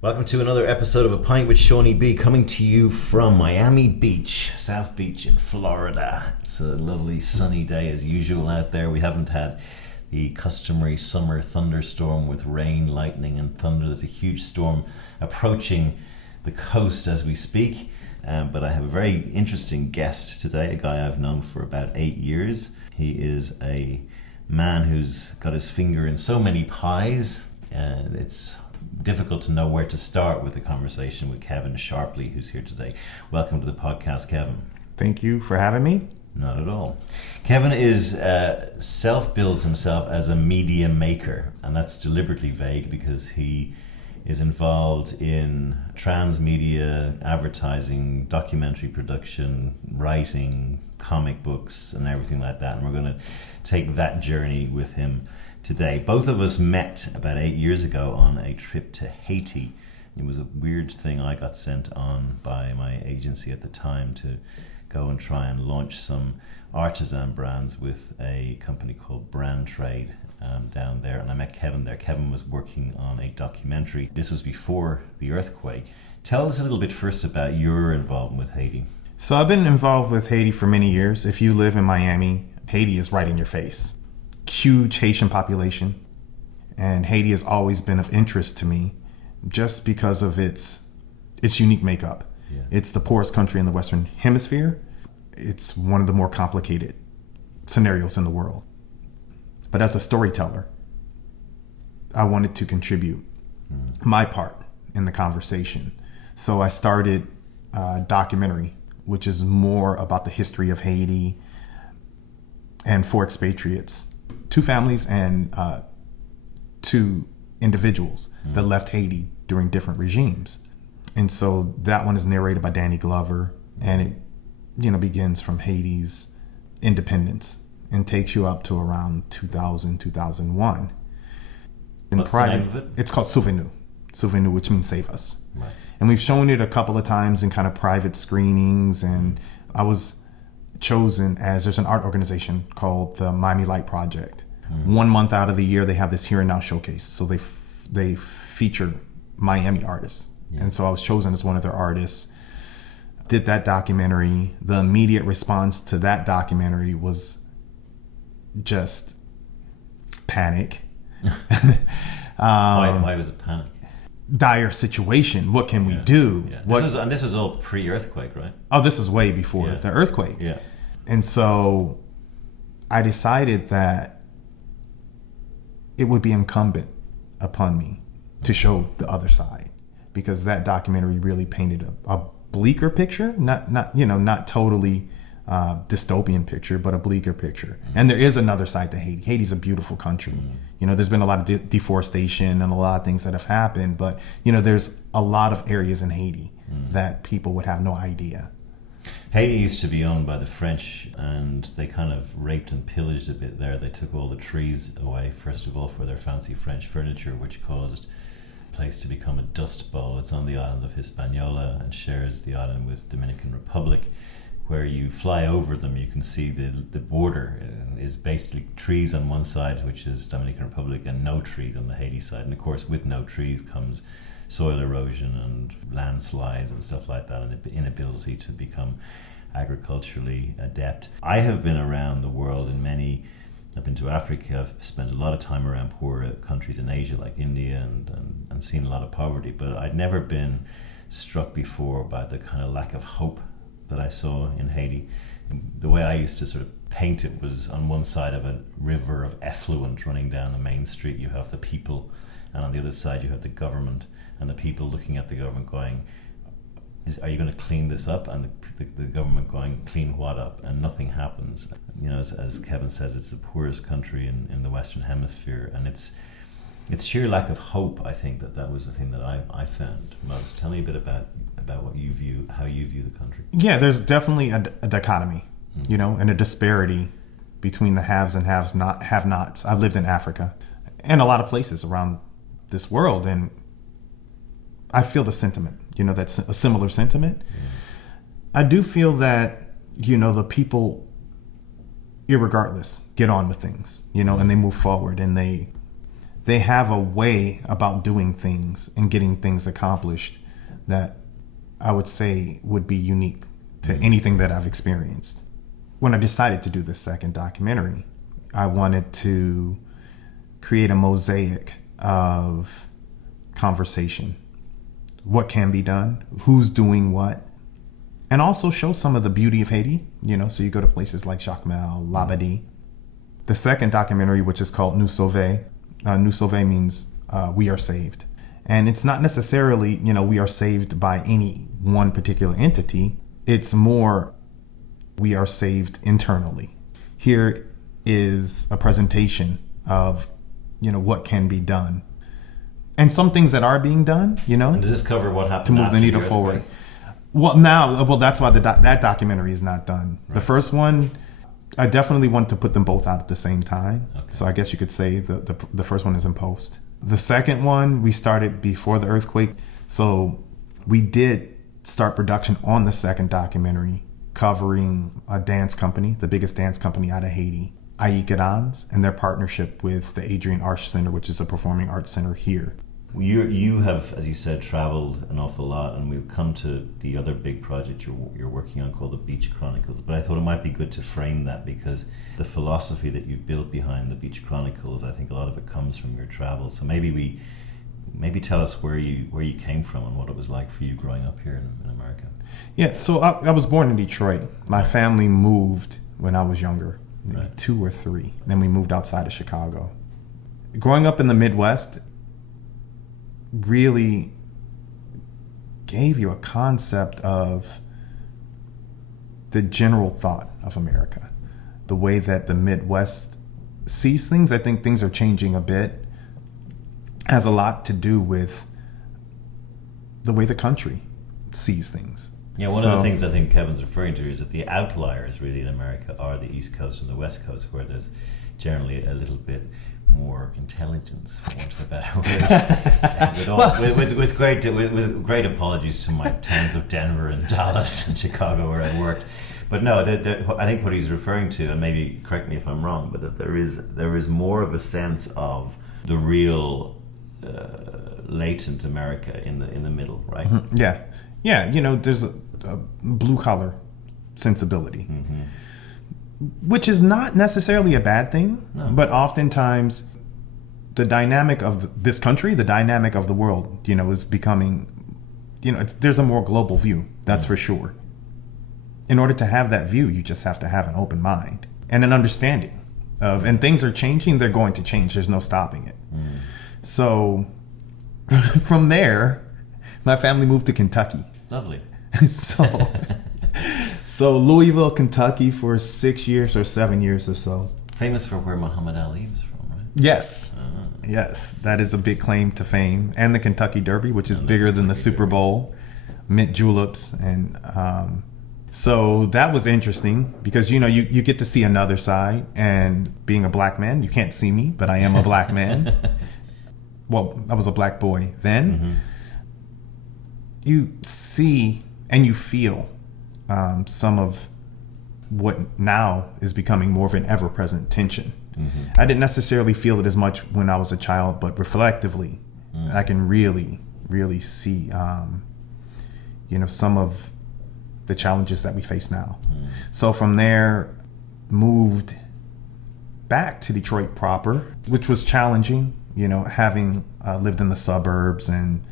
Welcome to another episode of A Pint with Seaniebee, coming to you from Miami Beach, South Beach in Florida. It's a lovely sunny day as usual out there. We haven't had the customary summer thunderstorm with rain, lightning and thunder. There's a huge storm approaching the coast as we speak. But I have a very interesting guest today, a guy I've known for about 8 years. He is a man who's got his finger in so many pies. It's difficult to know where to start with the conversation with Kevin Sharpley, who's here today. Welcome to the podcast, Kevin. Thank you for having me. Not at all. Kevin is self-bills himself as a media maker, and that's deliberately vague because he is involved in transmedia, advertising, documentary production, writing, comic books, and everything like that. And we're going to take that journey with him today. Both of us met about 8 years ago on a trip to Haiti. It was a weird thing I got sent on by my agency at the time to go and try and launch some artisan brands with a company called Brand Trade down there. And I met Kevin there. Kevin was working on a documentary. This was before the earthquake. Tell us a little bit first about your involvement with Haiti. So I've been involved with Haiti for many years. If you live in Miami, Haiti is right in your face. Huge Haitian population, and Haiti has always been of interest to me just because of its unique makeup. Yeah. It's the poorest country in the Western Hemisphere. It's one of the more complicated scenarios in the world. But as a storyteller, I wanted to contribute my part in the conversation. So I started a documentary, which is more about the history of Haiti and 4 expatriates, 2 families and 2 individuals that left Haiti during different regimes. And so that one is narrated by Danny Glover, and it begins from Haiti's independence and takes you up to around 2000, 2001. What's the name of it? It's called Souvenir, which means save us. Right. And we've shown it a couple of times in kind of private screenings, and I was chosen as, there's an art organization called the Miami Light Project. 1 month out of the year, they have this Here and Now showcase. So they feature Miami artists. Yeah. And so I was chosen as one of their artists. Did that documentary. The immediate response to that documentary was just panic. Why was it panic? Dire situation. What can we do? Yeah. This was all pre-earthquake, right? Oh, this is way before the earthquake. Yeah. And so I decided that it would be incumbent upon me to show the other side, because that documentary really painted a bleaker picture, not totally dystopian picture, but a bleaker picture. And there is another side to Haiti. Haiti's a beautiful country. There's been a lot of deforestation and a lot of things that have happened, but there's a lot of areas in Haiti that people would have no idea. Haiti used to be owned by the French, and they kind of raped and pillaged a bit there. They took all the trees away, first of all, for their fancy French furniture, which caused the place to become a dust bowl. It's on the island of Hispaniola and shares the island with Dominican Republic. Where you fly over them, you can see the border is basically trees on one side, which is Dominican Republic, and no trees on the Haiti side. And of course, with no trees comes soil erosion and landslides and stuff like that, and the inability to become agriculturally adept. I have been around the world I've been to Africa. I've spent a lot of time around poor countries in Asia like India and seen a lot of poverty, but I'd never been struck before by the kind of lack of hope that I saw in Haiti. The way I used to sort of paint it was, on one side of a river of effluent running down the main street, you have the people, and on the other side you have the government, and the people looking at the government going, are you going to clean this up? And the government going, clean what up? And nothing happens. As Kevin says, it's the poorest country in the Western Hemisphere, and it's sheer lack of hope. I think that was the thing that I found most. Tell me a bit about what you view, how you view the country. Yeah, there's definitely a dichotomy, and a disparity between the haves and have-nots. I've lived in Africa and a lot of places around this world, and I feel the sentiment. That's a similar sentiment. I do feel that the people, irregardless, get on with things, and they move forward, and they they have a way about doing things and getting things accomplished that I would say would be unique to anything that I've experienced. When I decided to do this second documentary, I wanted to create a mosaic of conversation. What can be done? Who's doing what? And also show some of the beauty of Haiti, so you go to places like Jacmel, Labadie. The second documentary, which is called Nous Sauver, Nous Sauver means we are saved. And it's not necessarily, we are saved by any one particular entity. It's more, we are saved internally. Here is a presentation of, what can be done. And some things that are being done, And does this cover what happened to move the needle forward? Well, that's why that documentary is not done. Right. The first one, I definitely wanted to put them both out at the same time. Okay. So I guess you could say the first one is in post. The second one, we started before the earthquake. So we did start production on the second documentary, covering a dance company, the biggest dance company out of Haiti, Aikidans, and their partnership with the Adrian Arch Center, which is a performing arts center here. You have, as you said, traveled an awful lot, and we'll come to the other big project you're working on called the Beach Chronicles. But I thought it might be good to frame that, because the philosophy that you've built behind the Beach Chronicles, I think a lot of it comes from your travels. So maybe tell us where you came from and what it was like for you growing up here in America. Yeah, so I was born in Detroit. My family moved when I was younger, maybe 2 or 3. Then we moved outside of Chicago. Growing up in the Midwest really gave you a concept of the general thought of America, the way that the Midwest sees things. I think things are changing a bit. Has a lot to do with the way the country sees things. Yeah, one of the things I think Kevin's referring to is that the outliers really in America are the East Coast and the West Coast, where there's generally a little bit more intelligence, for want of a better word. with great apologies to my towns of Denver and Dallas and Chicago where I worked. But no, I think what he's referring to, and maybe correct me if I'm wrong, but that there is more of a sense of the real latent America in the middle, right? Mm-hmm. Yeah. There's a blue collar sensibility. Mm-hmm. Which is not necessarily a bad thing, but oftentimes the dynamic of this country, the dynamic of the world, is becoming, there's a more global view, that's for sure. In order to have that view, you just have to have an open mind and an understanding of, and things are changing, they're going to change, there's no stopping it. So from there, my family moved to Kentucky. Lovely. So Louisville, Kentucky for 6 years or 7 years or so. Famous for where Muhammad Ali was from, right? Yes. Yes, that is a big claim to fame. And the Kentucky Derby, which is bigger than the Super Bowl. Mint juleps. And so that was interesting because, you get to see another side. And being a black man, you can't see me, but I am a black man. Well, I was a black boy then. Mm-hmm. You see and you feel some of what now is becoming more of an ever-present tension. Mm-hmm. I didn't necessarily feel it as much when I was a child, but reflectively, I can really, really see, some of the challenges that we face now. So from there, moved back to Detroit proper, which was challenging, having lived in the suburbs and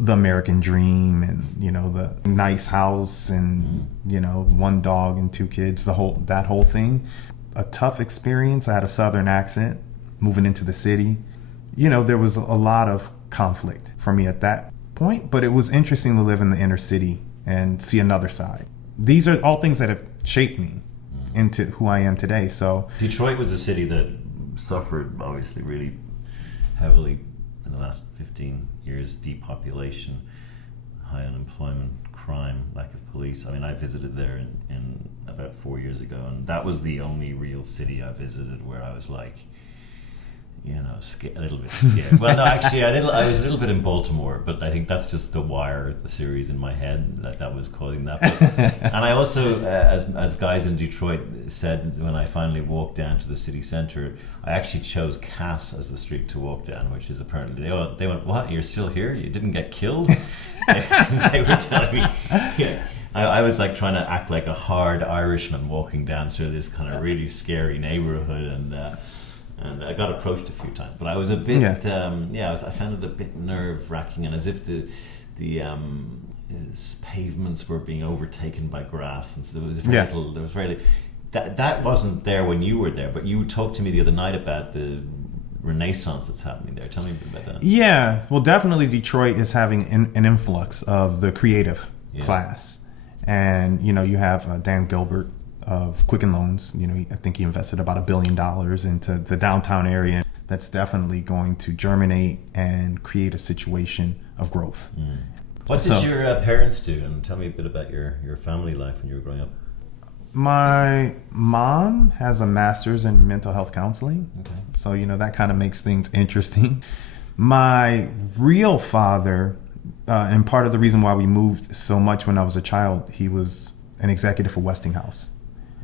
the American dream and, the nice house and, 1 dog and 2 kids, that whole thing. A tough experience. I had a Southern accent moving into the city. There was a lot of conflict for me at that point, but it was interesting to live in the inner city and see another side. These are all things that have shaped me into who I am today. So Detroit was a city that suffered obviously really heavily in the last 15 years, depopulation, high unemployment, crime, lack of police. I mean, I visited there in about 4 years ago, and that was the only real city I visited where I was like, a little bit scared. Well, no, actually, I was a little bit in Baltimore, but I think that's just The Wire, the series in my head, that was causing that. But, and I also, as guys in Detroit said, when I finally walked down to the city centre, I actually chose Cass as the street to walk down, which is apparently they went, "What? You're still here? You didn't get killed?" They were telling me, yeah. I was like trying to act like a hard Irishman walking down through this kind of really scary neighborhood, and I got approached a few times, but I was a bit, I found it a bit nerve-wracking, and as if the pavements were being overtaken by grass, and so there was very little. That wasn't there when you were there, but you talked to me the other night about the renaissance that's happening there. Tell me a bit about that. Yeah, well, definitely Detroit is having an influx of the creative class. And, you have Dan Gilbert of Quicken Loans. I think he invested about $1 billion into the downtown area. That's definitely going to germinate and create a situation of growth. Mm. What did your parents do? And tell me a bit about your family life when you were growing up. My mom has a master's in mental health counseling. Okay. So, that kind of makes things interesting. My real father... and part of the reason why we moved so much when I was a child, he was an executive for Westinghouse.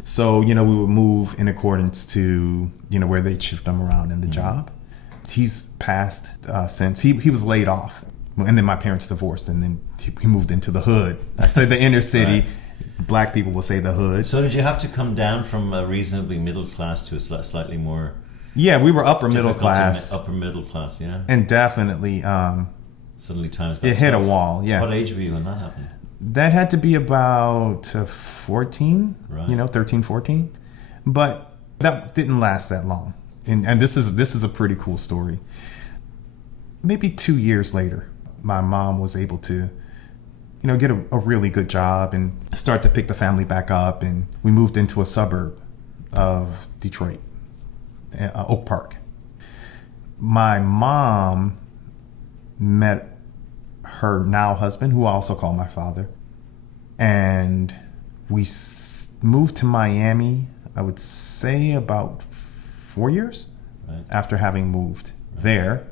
So, we would move in accordance to, where they'd shift him around in the job. He's passed since. He was laid off. And then my parents divorced, and then he moved into the hood. I say the inner city. Right. Black people will say the hood. So did you have to come down from a reasonably middle class to a slightly more... Yeah, we were upper middle class. Upper middle class, yeah. And definitely... Suddenly times got it hit a wall, yeah. What age were you when that happened? That had to be about 14, right. 13, 14. But that didn't last that long. And this is a pretty cool story. Maybe 2 years later, my mom was able to, get a really good job and start to pick the family back up. And we moved into a suburb of Detroit, Oak Park. My mom met her now husband, who I also call my father, and we moved to Miami, I would say about 4 years after having moved there.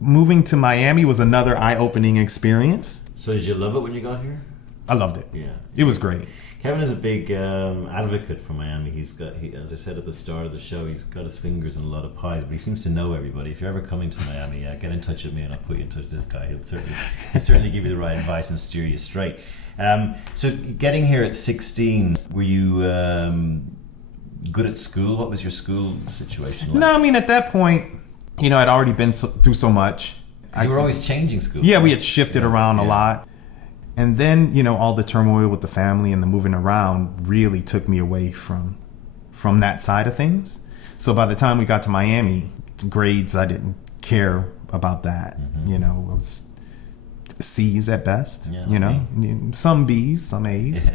Moving to Miami was another eye-opening experience. So did you love it when you got here? I loved it. Yeah. It was great. Kevin is a big advocate for Miami. As I said at the start of the show, he's got his fingers in a lot of pies, but he seems to know everybody. If you're ever coming to Miami, get in touch with me and I'll put you in touch with this guy. He'll certainly give you the right advice and steer you straight. So getting here at 16, were you good at school? What was your school situation like? No, I mean, at that point, I'd already been through so much. You were always changing schools. Yeah, we had shifted around a lot. And then, all the turmoil with the family and the moving around really took me away from that side of things. So by the time we got to Miami, grades, I didn't care about that. Mm-hmm. It was C's at best, some B's, some A's.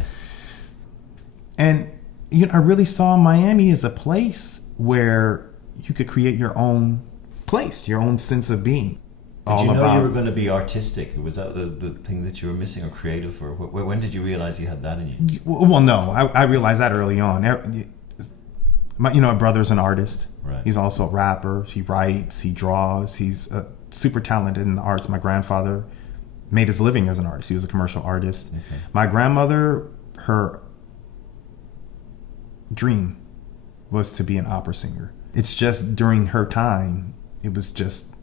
Yeah. And, I really saw Miami as a place where you could create your own place, your own sense of being. Did you know you were going to be artistic? Was that the thing that you were missing, or creative? Or when did you realize you had that in you? Well, no, I realized that early on. My brother's an artist. Right. He's also a rapper. He writes, he draws. He's super talented in the arts. My grandfather made his living as an artist. He was a commercial artist. Okay. My grandmother, her dream was to be an opera singer. It's just during her time, it was just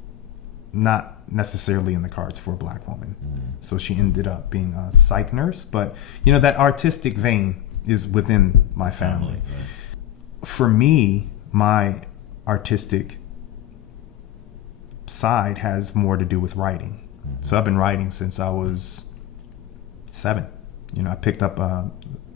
not necessarily in the cards for a black woman. So she ended up being a psych nurse. But, that artistic vein is within my family. Right. For me, my artistic side has more to do with writing. Mm-hmm. So I've been writing since I was 7. I picked up, I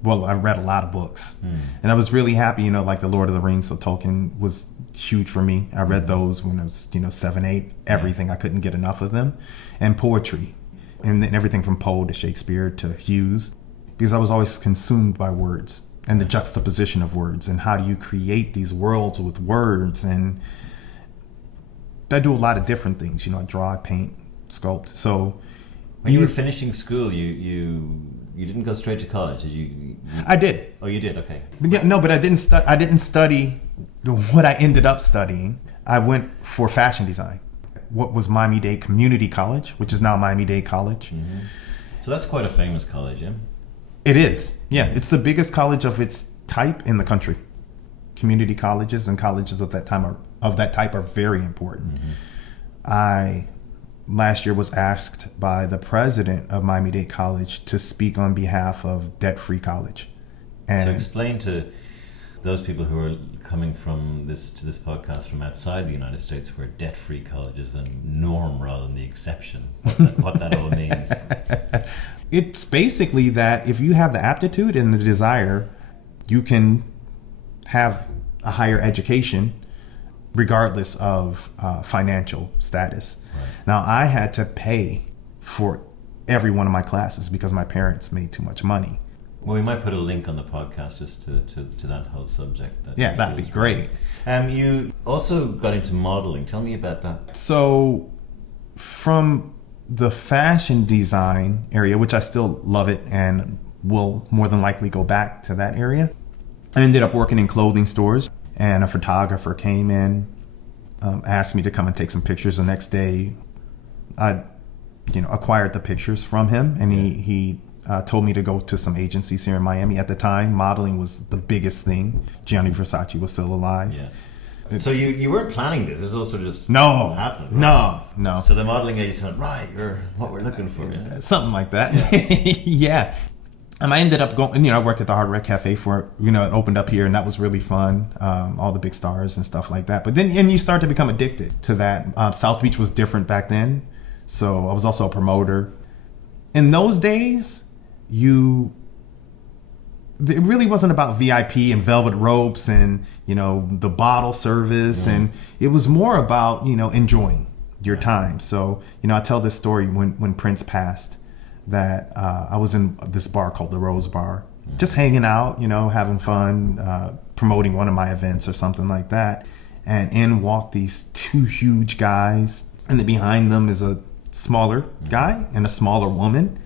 read a lot of books. And I was really happy, like the Lord of the Rings. So Tolkien was huge for me. I read those when I was, 7, 8, everything. I couldn't get enough of them. And poetry. And then everything from Poe to Shakespeare to Hughes. Because I was always consumed by words and the juxtaposition of words. And how do you create these worlds with words? And I do a lot of different things. I draw, I paint, sculpt. So When you were finishing school, you didn't go straight to college, did you? I did. Oh, you did. Okay. But I didn't study what I ended up studying. I went for fashion design. What was Miami-Dade Community College, which is now Miami-Dade College. Mm-hmm. So that's quite a famous college, yeah? It is. Yeah, it's the biggest college of its type in the country. Community colleges and colleges of that type are very important. Mm-hmm. I last year was asked by the president of Miami-Dade College to speak on behalf of Debt-Free College. And so explain to those people who are coming to this podcast from outside the United States, where debt-free college is the norm rather than the exception, what that all means. It's basically that if you have the aptitude and the desire, you can have a higher education regardless of financial status. Right. Now, I had to pay for every one of my classes because my parents made too much money. Well, we might put a link on the podcast just to that whole subject. Yeah, that'd be great. You also got into modeling. Tell me about that. So, from the fashion design area, which I still love it and will more than likely go back to that area, I ended up working in clothing stores, and a photographer came in, asked me to come and take some pictures. The next day, I acquired the pictures from him, and he told me to go to some agencies here in Miami. At the time, modeling was the biggest thing. Gianni Versace was still alive. Yeah. So you weren't planning this. This also just happened. Right? No. So the modeling agency went, right, you're what we're looking for. Yeah? Something like that. Yeah. I ended up going, I worked at the Hard Rock Cafe for, it opened up here, and that was really fun. All the big stars and stuff like that. But then you start to become addicted to that. South Beach was different back then. So I was also a promoter. In those days, it really wasn't about VIP and velvet ropes and the bottle service, and it was more about enjoying your time. So I tell this story when Prince passed, that I was in this bar called the Rose Bar, just hanging out, having fun, promoting one of my events or something like that, and in walked these two huge guys, and then behind them is a smaller guy and a smaller woman.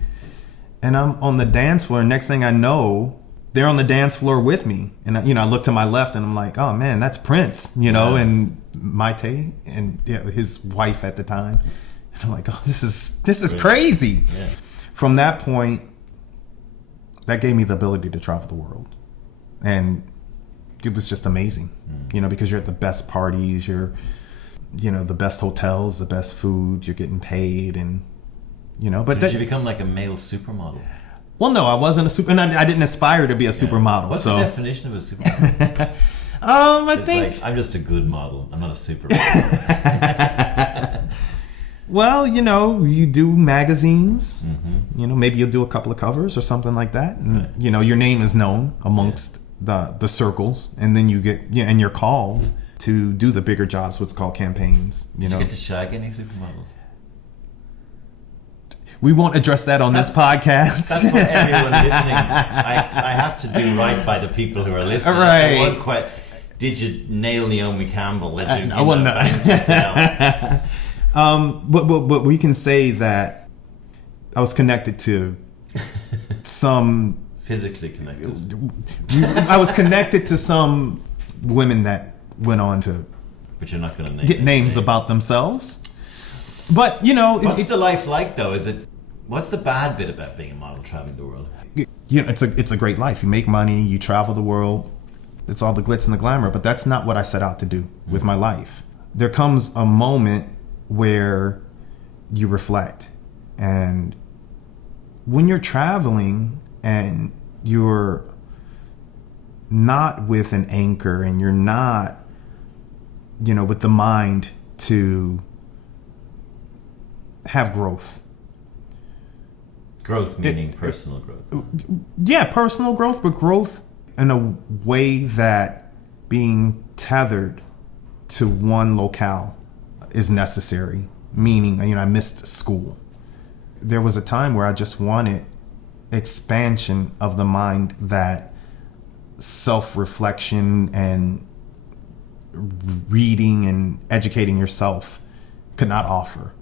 And I'm on the dance floor. Next thing I know, they're on the dance floor with me. And I look to my left, and I'm like, oh man, that's Prince, and Maite and his wife at the time. And I'm like, oh, this is crazy. Yeah. From that point, that gave me the ability to travel the world, and it was just amazing. Because you're at the best parties, you're the best hotels, the best food, you're getting paid, and but did you become like a male supermodel? Well, no, I wasn't a super, and I didn't aspire to be a supermodel. What's the definition of a supermodel? I think I'm just a good model. I'm not a supermodel. Well, you do magazines. Mm-hmm. Maybe you'll do a couple of covers or something like that, and right. Your name is known amongst the circles, and then you get and you're called to do the bigger jobs, what's called campaigns. Did you get to shag any supermodels? We won't address that on this podcast. That's what everyone listening. I have to do right by the people who are listening. Right. Did you nail Naomi Campbell? But we can say that I was connected to some... Physically connected. I was connected to some women that went on to... But you're not going to get names about themselves. But, What's the life like, though? What's the bad bit about being a model traveling the world? It's a great life. You make money, you travel the world. It's all the glitz and the glamour, but that's not what I set out to do with my life. There comes a moment where you reflect, and when you're traveling and you're not with an anchor, and you're not with the mind to have growth meaning personal growth. Yeah, personal growth, but growth in a way that being tethered to one locale is necessary. Meaning, I missed school. There was a time where I just wanted expansion of the mind that self-reflection and reading and educating yourself could not offer.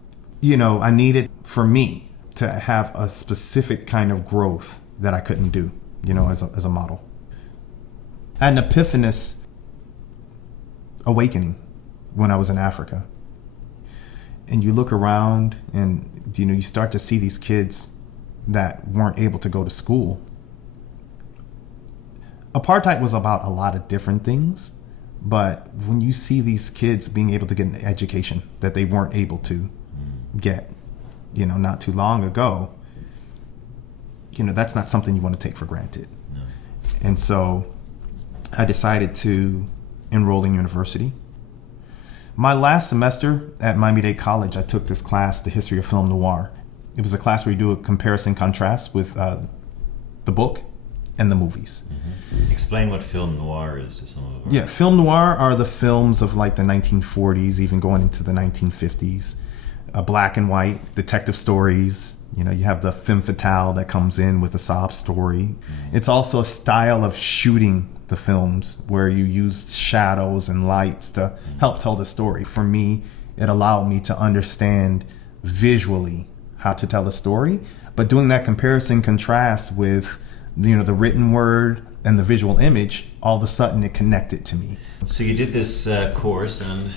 I needed for me to have a specific kind of growth that I couldn't do, as a model. I had an epiphanous awakening when I was in Africa. And you look around and, you start to see these kids that weren't able to go to school. Apartheid was about a lot of different things, but when you see these kids being able to get an education that they weren't able to get, not too long ago, that's not something you want to take for granted. No. And so I decided to enroll in university. My last semester at Miami-Dade College, I took this class, The History of Film Noir. It was a class where you do a comparison contrast with the book and the movies. Mm-hmm. Explain what film noir is to some of us. Yeah, film noir are the films of like the 1940s, even going into the 1950s. Black and white detective stories. You have the femme fatale that comes in with a sob story. Mm-hmm. It's also a style of shooting the films where you use shadows and lights to help tell the story. For me, it allowed me to understand visually how to tell a story, but doing that comparison contrast with the written word and the visual image, all of a sudden it connected to me. So you did this course, and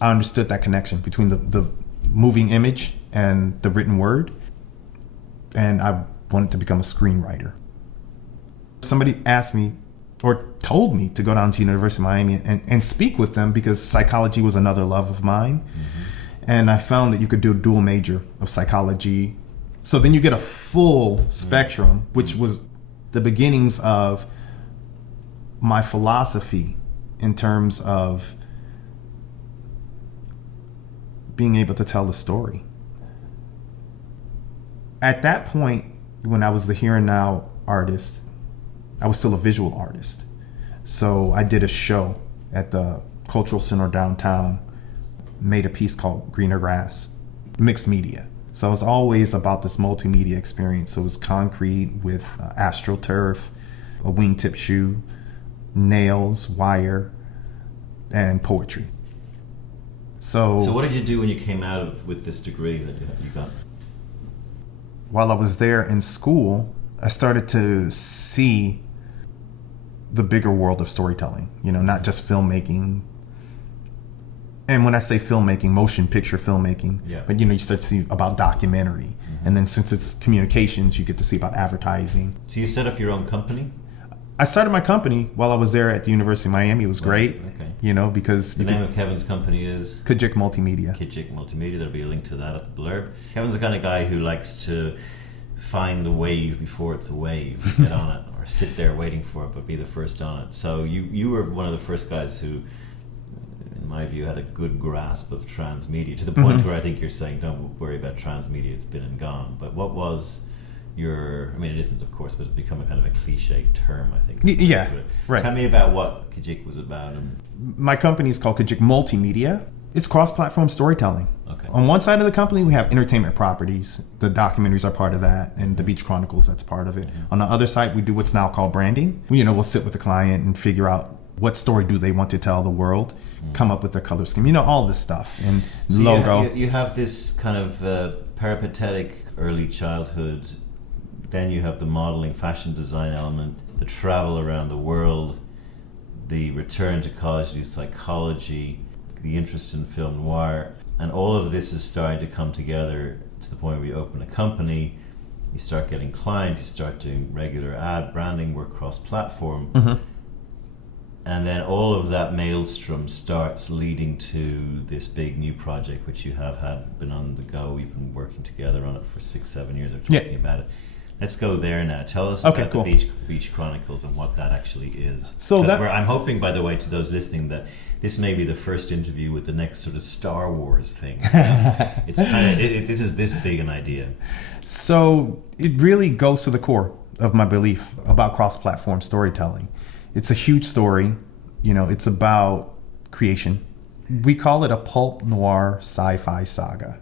I understood that connection between the moving image and the written word, and I wanted to become a screenwriter. Somebody asked me or told me to go down to University of Miami and speak with them because psychology was another love of mine. Mm-hmm. And I found that you could do a dual major of psychology. So then you get a full spectrum, which was the beginnings of my philosophy in terms of being able to tell a story. At that point, when I was the here and now artist, I was still a visual artist. So I did a show at the Cultural Center downtown, made a piece called Greener Grass, mixed media. So it was always about this multimedia experience. So it was concrete with astroturf, a wingtip shoe, nails, wire, and poetry. So what did you do when you came out with this degree that you got? While I was there in school, I started to see the bigger world of storytelling, not just filmmaking. And when I say filmmaking, motion picture filmmaking, but you start to see about documentary. Mm-hmm. And then since it's communications, you get to see about advertising. So you set up your own company? I started my company while I was there at the University of Miami. It was great, because... The name of Kevin's company is? Kijik Multimedia. Kijik Multimedia. There'll be a link to that at the blurb. Kevin's the kind of guy who likes to find the wave before it's a wave, get on it, or sit there waiting for it, but be the first on it. So you were one of the first guys who, in my view, had a good grasp of transmedia, to the point where I think you're saying, don't worry about transmedia, it's been and gone. But what was it isn't, of course, but it's become a kind of a cliche term, I think. Yeah, right. Tell me about what Kijik was about. My company is called Kijik Multimedia. It's cross-platform storytelling. Okay. On one side of the company, we have entertainment properties. The documentaries are part of that, and the Beach Chronicles, that's part of it. Mm-hmm. On the other side, we do what's now called branding. We'll sit with the client and figure out what story do they want to tell the world, come up with their color scheme, all this stuff, and so logo. You have this kind of peripatetic early childhood. Then you have the modeling, fashion design element, the travel around the world, the return to college, the psychology, the interest in film noir, and all of this is starting to come together to the point where you open a company, you start getting clients, you start doing regular ad branding work cross-platform, and then all of that maelstrom starts leading to this big new project which you have been on the go. We've been working together on it for 6-7 years, or talking about it. Let's go there now. Tell us about the Beach Chronicles and what that actually is. So I'm hoping, by the way, to those listening, that this may be the first interview with the next sort of Star Wars thing. It's kind of this is this big an idea. So it really goes to the core of my belief about cross-platform storytelling. It's a huge story. It's about creation. We call it a pulp noir sci-fi saga.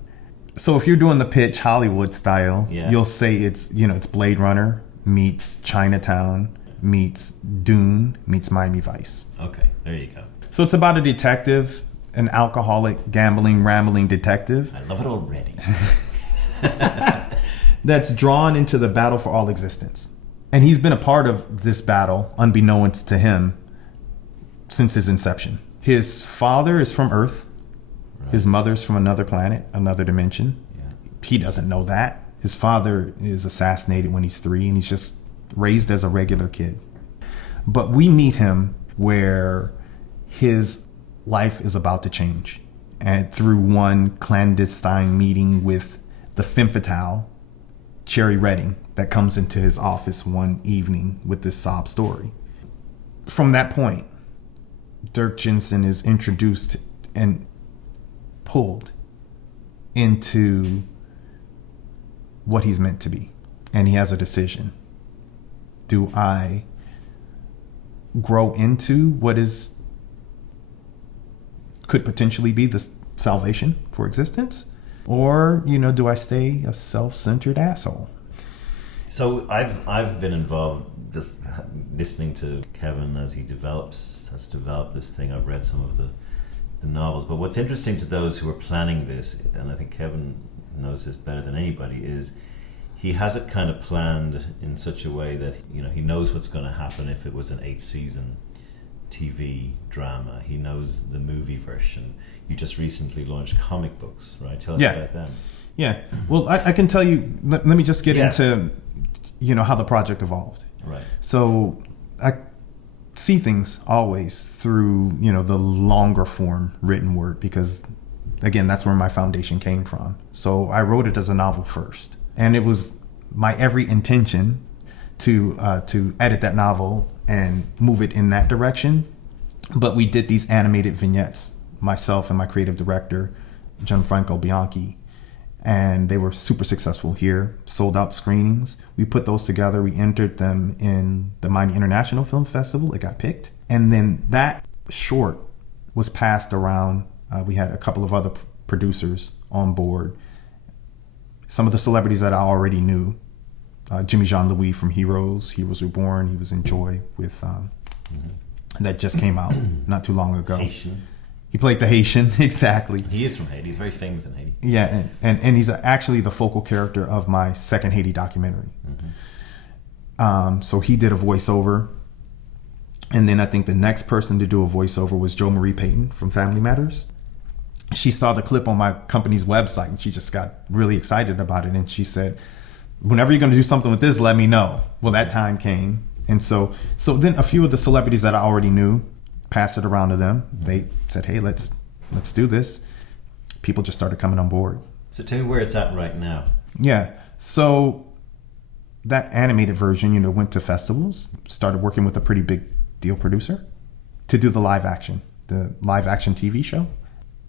So if you're doing the pitch Hollywood style, you'll say it's Blade Runner meets Chinatown meets Dune meets Miami Vice. Okay, there you go. So it's about a detective, an alcoholic, gambling, rambling detective. I love it already. that's drawn into the battle for all existence. And he's been a part of this battle, unbeknownst to him, since his inception. His father is from Earth. Right. His mother's from another planet, another dimension. Yeah. He doesn't know that. His father is assassinated when he's 3, and he's just raised as a regular kid. But we meet him where his life is about to change. And through one clandestine meeting with the femme fatale, Cherry Redding, that comes into his office one evening with this sob story. From that point, Dirk Jensen is introduced and pulled into what he's meant to be. And he has a decision. Do I grow into what could potentially be the salvation for existence? Or, do I stay a self-centered asshole? So I've been involved just listening to Kevin as he has developed this thing. I've read some of the novels. But what's interesting to those who are planning this, and I think Kevin knows this better than anybody, is he has it kind of planned in such a way that he knows what's going to happen if it was an 8-season TV drama. He knows the movie version. You just recently launched comic books, right? Tell us about them. Yeah. Well, I can tell you. Let me just get into how the project evolved. Right. So I see things always through the longer form written word, because again, that's where my foundation came from. So I wrote it as a novel first. And it was my every intention to edit that novel and move it in that direction. But we did these animated vignettes, myself and my creative director, Gianfranco Bianchi. And they were super successful here, sold out screenings. We put those together. We entered them in the Miami International Film Festival. It got picked. And then that short was passed around. We had a couple of other producers on board. Some of the celebrities that I already knew. Jimmy Jean-Louis from Heroes Reborn. He was in Joy with that just came out not too long ago. Haitian. He played the Haitian, exactly. He is from Haiti. He's very famous in Haiti. Yeah, and he's actually the focal character of my second Haiti documentary. So he did a voiceover. And then I think the next person to do a voiceover was Jo Marie Payton from Family Matters. She saw the clip on my company's website and she just got really excited about it. And she said, whenever you're going to do something with this, let me know. Well, that time came. And so then a few of the celebrities that I already knew, passed it around to them. They said, hey, let's do this. People just started coming on board. So tell me where it's at right now. Yeah. So that animated version, went to festivals, started working with a pretty big deal producer to do the live action TV show.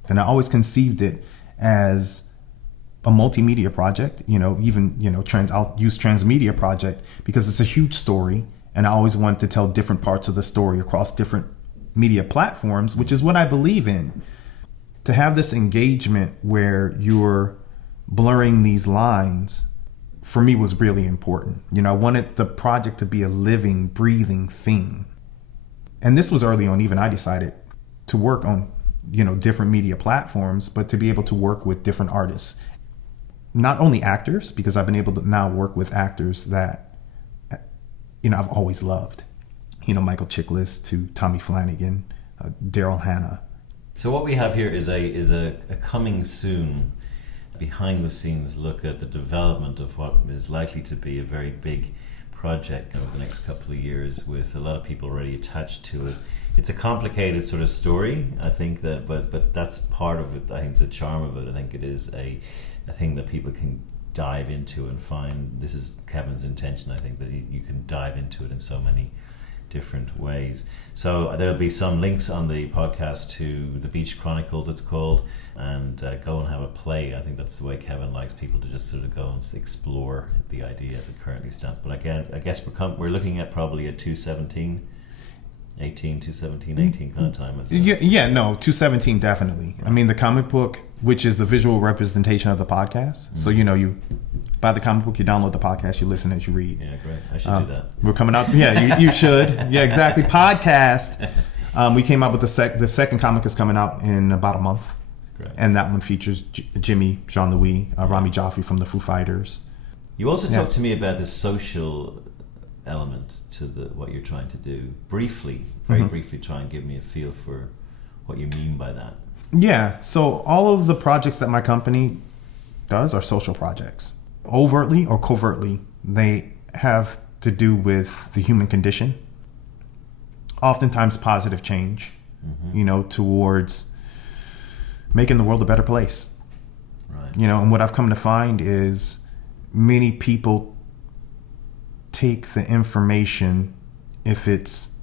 And I always conceived it as a multimedia project, I'll use Transmedia project because it's a huge story. And I always wanted to tell different parts of the story across different media platforms, which is what I believe in. To have this engagement where you're blurring these lines, for me, was really important. I wanted the project to be a living, breathing thing. And this was early on. Even I decided to work on, different media platforms, but to be able to work with different artists. Not only actors, because I've been able to now work with actors that, I've always loved. Michael Chiklis to Tommy Flanagan, Daryl Hannah. So what we have here is a coming soon, behind the scenes look at the development of what is likely to be a very big project over the next couple of years, with a lot of people already attached to it. It's a complicated sort of story, I think, but that's part of it. I think the charm of it. I think it is a thing that people can dive into and find. This is Kevin's intention. I think that you can dive into it in so many different ways. So there'll be some links on the podcast to the Beach Chronicles, it's called, and go and have a play. I think that's the way Kevin likes people to just sort of go and explore the idea as it currently stands. But again, I guess we're looking at probably a 217 18 kind of time. 217 definitely. Right. I mean, the comic book, which is the visual representation of the podcast. Mm-hmm. So you buy the comic book, you download the podcast, you listen as you read. Yeah, great. I should do that. We're coming out. Yeah, you should. Yeah, exactly. Podcast. We came out with the second comic is coming out in about a month. Great. And that one features Jimmy Jean-Louis, Rami Jaffrey from the Foo Fighters. You also talked to me about this social element to what you're trying to do. Briefly, very briefly, try and give me a feel for what you mean by that. Yeah, so all of the projects that my company does are social projects. Overtly or covertly, they have to do with the human condition. Oftentimes positive change, towards making the world a better place. Right. And what I've come to find is many people take the information if it's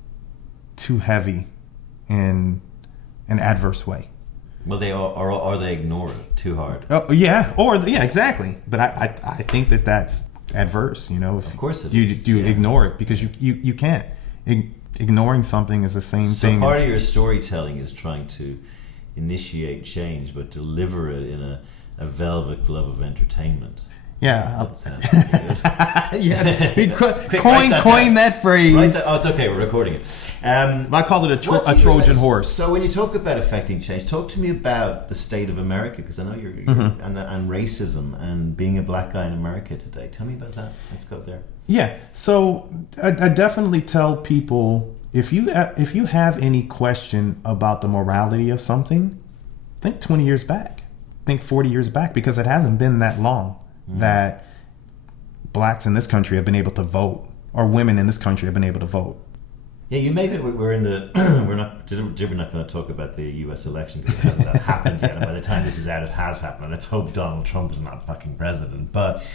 too heavy in an adverse way. Well, they or they ignore it too hard. Oh yeah, exactly. But I think that's adverse. If of course it is. You ignore it because you can't. Ignoring something is the same thing. So part of your storytelling is trying to initiate change, but deliver it in a velvet glove of entertainment. Yeah. Coin that phrase. It's okay. We're recording it. I call it a Trojan horse. So when you talk about affecting change, talk to me about the state of America, because I know you're and racism and being a black guy in America today. Tell me about that. Let's go there. Yeah. So I definitely tell people, if you have any question about the morality of something, think 20 years back, think 40 years back, because it hasn't been that long that blacks in this country have been able to vote, or women in this country have been able to vote. Yeah, you made it. We're in the. we're not going to talk about the U.S. election because it hasn't happened yet. And by the time this is out, it has happened. Let's hope Donald Trump is not fucking president. But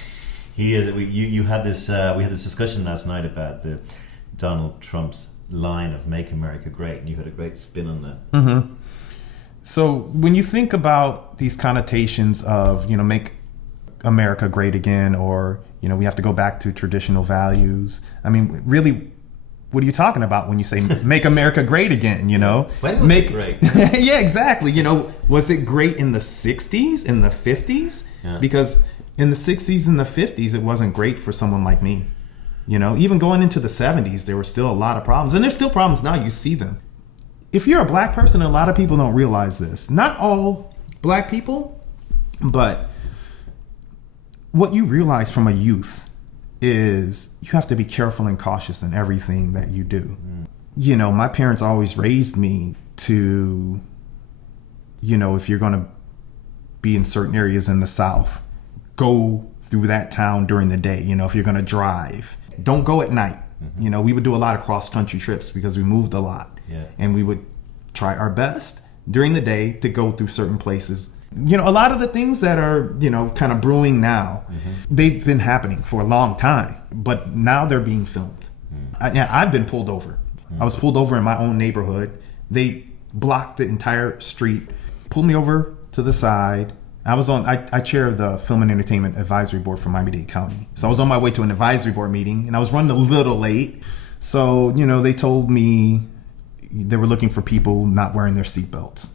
he is. You had this. We had this discussion last night about the Donald Trump's line of "Make America Great," and you had a great spin on that. Mm-hmm. So when you think about these connotations of make America great again, or we have to go back to traditional values. I mean, really, what are you talking about when you say make America great again? When was it great? Yeah, exactly. Was it great in the 60s, in the 50s? Yeah. Because in the 60s and the 50s, it wasn't great for someone like me. Even going into the 70s, there were still a lot of problems, and there's still problems now. You see them. If you're a black person, a lot of people don't realize this. Not all black people, but what you realize from a youth is you have to be careful and cautious in everything that you do. My parents always raised me to, if you're going to be in certain areas in the South, go through that town during the day. If you're going to drive, don't go at night. We would do a lot of cross-country trips because we moved a lot. Yeah. And we would try our best during the day to go through certain places. A lot of the things that are, kind of brewing now, they've been happening for a long time, but now they're being filmed. I've been pulled over. I was pulled over in my own neighborhood. They blocked the entire street, pulled me over to the side. I chair the Film and Entertainment Advisory Board for Miami-Dade County. So I was on my way to an advisory board meeting, and I was running a little late. So, they told me they were looking for people not wearing their seatbelts.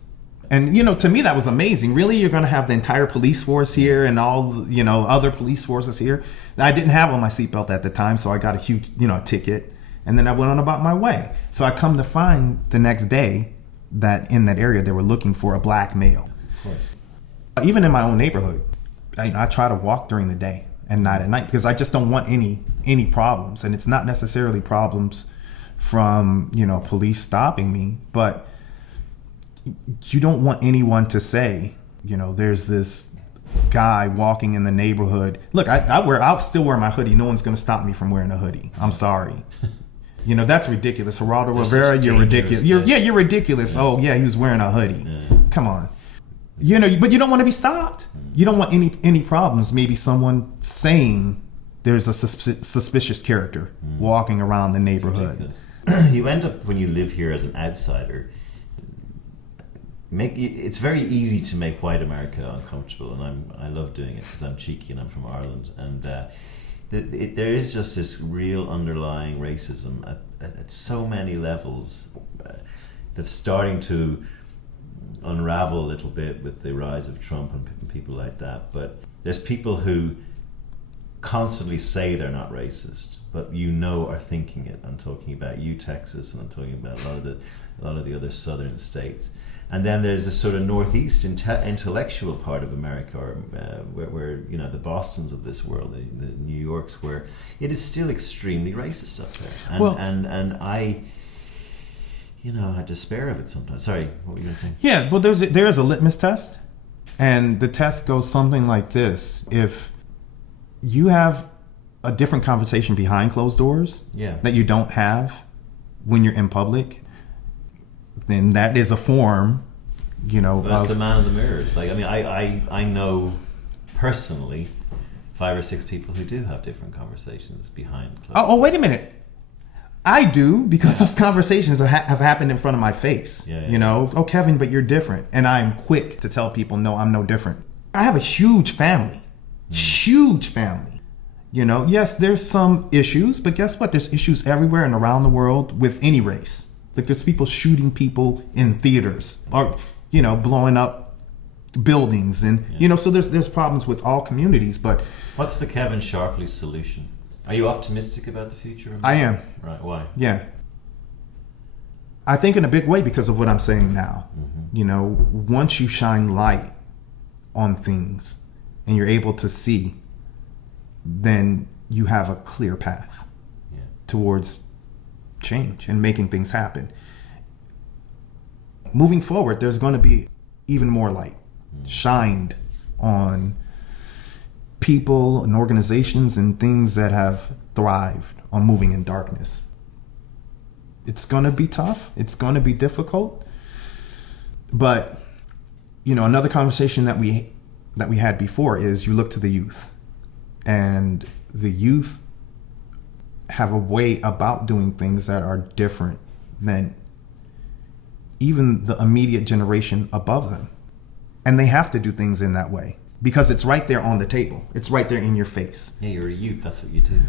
And, to me, that was amazing. Really, you're going to have the entire police force here and all, other police forces here. I didn't have on my seatbelt at the time, so I got a huge, a ticket. And then I went on about my way. So I come to find the next day that in that area, they were looking for a black male. Of course. Even in my own neighborhood, I try to walk during the day and not at night because I just don't want any problems. And it's not necessarily problems from, police stopping me, but you don't want anyone to say, there's this guy walking in the neighborhood. Look, I'll still wear my hoodie. No one's going to stop me from wearing a hoodie. I'm sorry. That's ridiculous. Geraldo Rivera, you're ridiculous. You're ridiculous. Yeah. Oh yeah, he was wearing a hoodie. Yeah. Come on. But you don't want to be stopped. You don't want any problems. Maybe someone saying there's a suspicious character walking around the neighborhood. You end up, when you live here as an outsider, it's very easy to make white America uncomfortable, and I love doing it because I'm cheeky and I'm from Ireland, and there is just this real underlying racism at so many levels that's starting to unravel a little bit with the rise of Trump and people like that. But there's people who constantly say they're not racist, but are thinking it. I'm talking about Texas, and I'm talking about a lot of the other southern states. And then there's a sort of northeast intellectual part of America, or, where the Bostons of this world, the New Yorks, where it is still extremely racist up there. And I despair of it sometimes. Sorry, what were you going to say? Yeah, well, there is a litmus test, and the test goes something like this: if you have a different conversation behind closed doors that you don't have when you're in public, then that is a form, That's the man in the mirrors. Like, I mean, I know personally 5 or 6 people who do have different conversations behind closed doors. Oh, wait a minute. I do, because those conversations have happened in front of my face. Oh, Kevin, but you're different. And I'm quick to tell people, no, I'm no different. I have a huge family. Huge family. Yes, there's some issues, but guess what? There's issues everywhere and around the world with any race. Like, there's people shooting people in theaters, or, blowing up buildings. And, so there's problems with all communities. But what's the Kevin Sharpley solution? Are you optimistic about the future? I am. Right, why? Yeah. I think in a big way because of what I'm saying now. Once you shine light on things and you're able to see, then you have a clear path towards change and making things happen. Moving forward, there's going to be even more light shined on people and organizations and things that have thrived on moving in darkness. It's going to be tough. It's going to be difficult. But, another conversation that we had before is you look to the youth. And the youth have a way about doing things that are different than even the immediate generation above them. And they have to do things in that way because it's right there on the table. It's right there in your face. Yeah, you're a youth. That's what you do.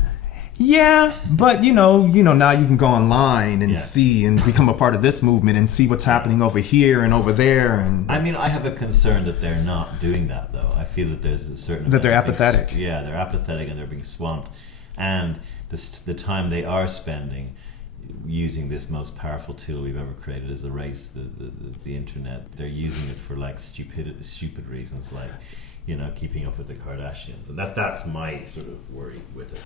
Yeah, but now you can go online and see and become a part of this movement and see what's happening over here and over there. And I mean, I have a concern that they're not doing that, though. I feel that there's a certain that they're apathetic. They're apathetic and they're being swamped. And the time they are spending using this most powerful tool we've ever created as a race, the internet, they're using it for like stupid reasons, like keeping up with the Kardashians, and that's my sort of worry with it.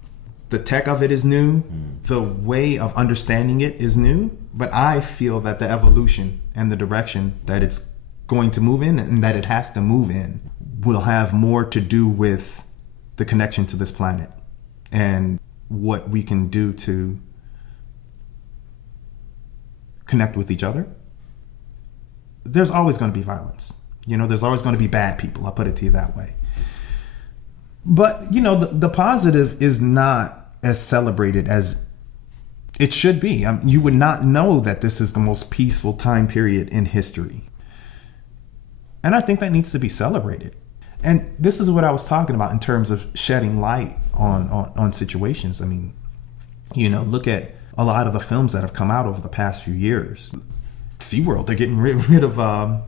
The tech of it is new. The way of understanding it is new. But I feel that the evolution and the direction that it's going to move in and that it has to move in will have more to do with the connection to this planet and what we can do to connect with each other. There's always going to be violence. There's always going to be bad people. I'll put it to you that way. But, the positive is not as celebrated as it should be. You would not know that this is the most peaceful time period in history. And I think that needs to be celebrated. And this is what I was talking about in terms of shedding light on situations. I mean, look at a lot of the films that have come out over the past few years. SeaWorld, they're getting rid of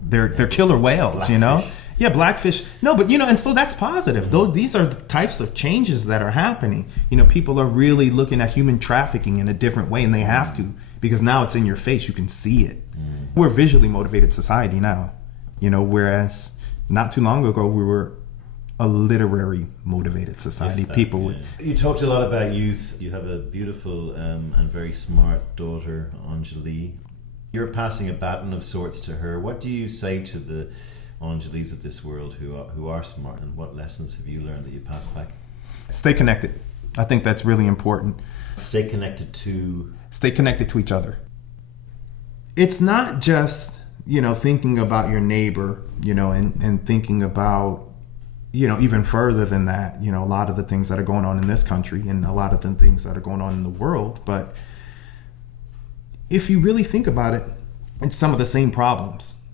their killer whales, Blackfish. Yeah, blackfish. No, but and so that's positive. These are the types of changes that are happening. People are really looking at human trafficking in a different way, and they have to, because now it's in your face. You can see it. We're a visually motivated society now, whereas not too long ago we were a literary motivated society. People would. You talked a lot about youth. You have a beautiful and very smart daughter, Anjali. You're passing a baton of sorts to her. What do you say to the Anjalis of this world who are smart, and what lessons have you learned that you pass back? Stay connected. I think that's really important. Stay connected to each other. It's not just, thinking about your neighbor, and thinking about, even further than that, a lot of the things that are going on in this country and a lot of the things that are going on in the world. But if you really think about it, it's some of the same problems.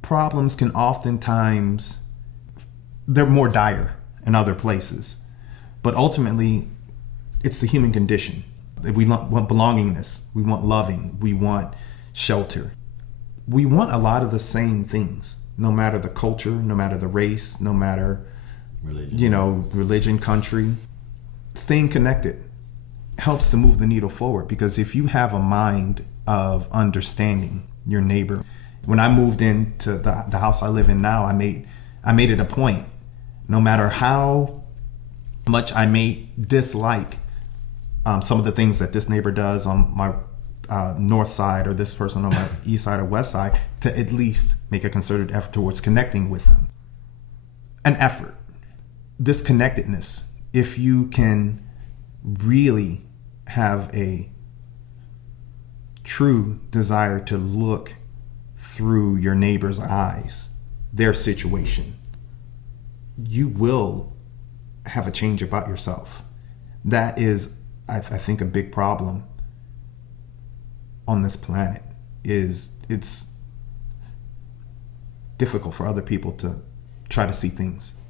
Problems can oftentimes, they're more dire in other places. But ultimately, it's the human condition. We want belongingness. We want loving. We want shelter. We want a lot of the same things, no matter the culture, no matter the race, no matter religion, country. Staying connected helps to move the needle forward, because if you have a mind of understanding your neighbor, When I moved into the house I live in now, I made it a point, no matter how much I may dislike some of the things that this neighbor does on my north side, or this person on my east side or west side, to at least make a concerted effort towards connecting with them. An effort. This connectedness, if you can really have a true desire to look through your neighbor's eyes, their situation, you will have a change about yourself. That is, I think, a big problem on this planet. Is it's difficult for other people to try to see things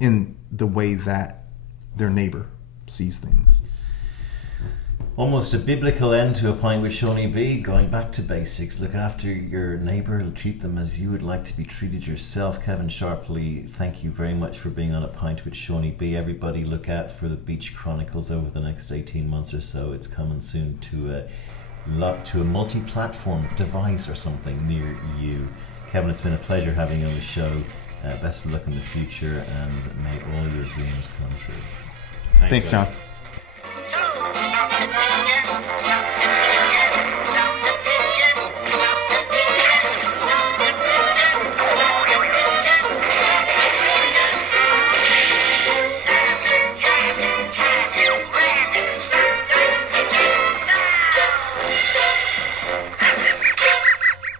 in the way that their neighbor sees things. Almost a biblical end to a pint with Seaniebee. Going back to basics. Look after your neighbour. Treat them as you would like to be treated yourself. Kevin Sharpley, thank you very much for being on a pint with Seaniebee. Everybody look out for the Beach Chronicles over the next 18 months or so. It's coming soon to a multi-platform device or something near you. Kevin, it's been a pleasure having you on the show. Best of luck in the future, and may all your dreams come true. Thanks, John.